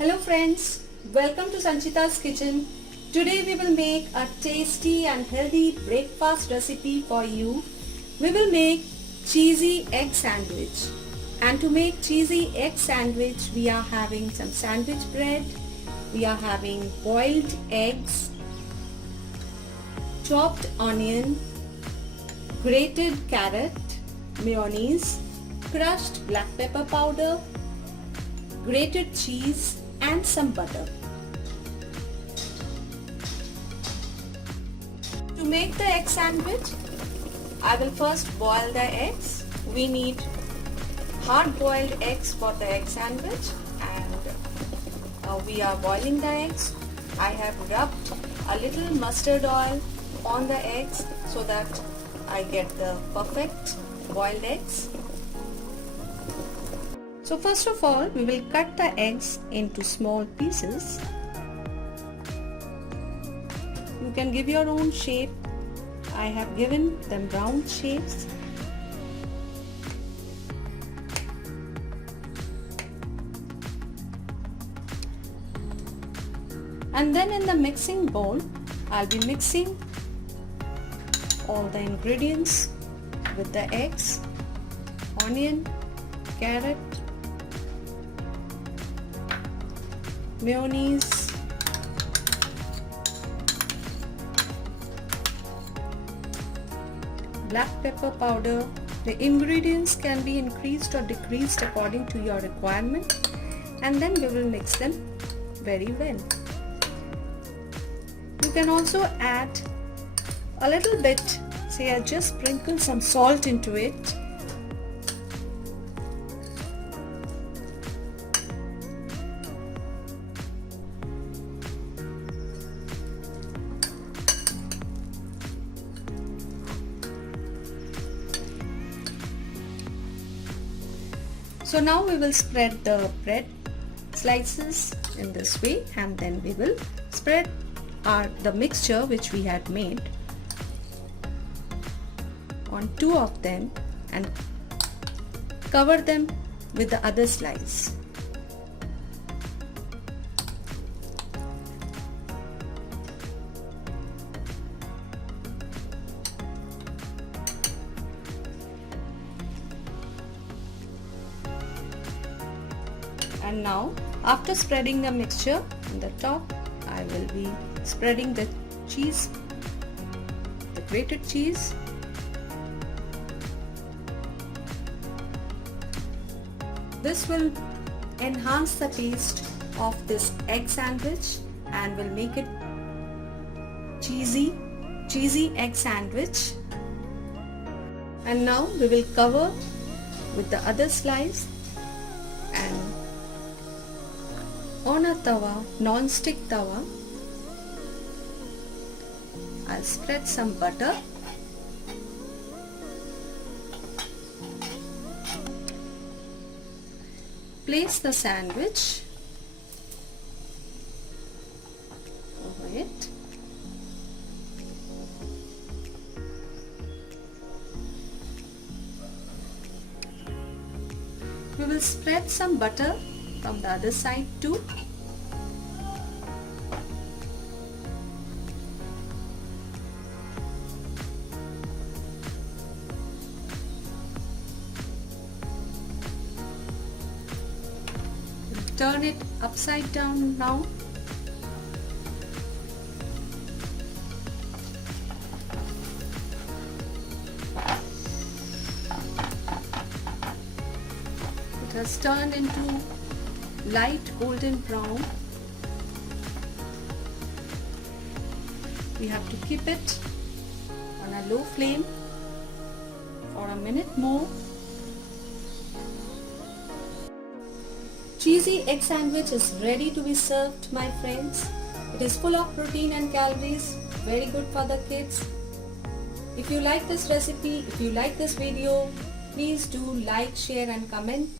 Hello friends, welcome to Sanchita's kitchen. Today we will make a tasty and healthy breakfast recipe for you. We will make cheesy egg sandwich. And to make cheesy egg sandwich, we are having some sandwich bread, we are having boiled eggs, chopped onion, grated carrot, mayonnaise, crushed black pepper powder, grated cheese and some butter. To make the egg sandwich, I will first boil the eggs. We need hard boiled eggs for the egg sandwich, and we are boiling the eggs. I have rubbed a little mustard oil on the eggs so that I get the perfect boiled eggs. So first of all, we will cut the eggs into small pieces. You can give your own shape. I have given them round shapes. And then in the mixing bowl, I'll be mixing all the ingredients with the eggs, onion, carrot, mayonnaise, black pepper powder. The ingredients can be increased or decreased according to your requirement, and then we will mix them very well. You can also add a little bit, say I just sprinkle some salt into it. So now we will spread the bread slices in this way, and then we will spread the mixture which we had made on two of them and cover them with the other slice. And now, after spreading the mixture on the top, I will be spreading the cheese, the grated cheese. This will enhance the taste of this egg sandwich and will make it cheesy egg sandwich. And now we will cover with the other slice, and on a tawa, non-stick tawa, I'll spread some butter. Place the sandwich over it. We will spread some butter from the other side too. Turn it upside down now. It has turned into light golden brown. We have to keep it on a low flame for a minute more. Cheesy egg sandwich is ready to be served, my friends. It is full of protein and calories, very good for the kids. If you like this recipe, if you like this video, please do like, share and comment.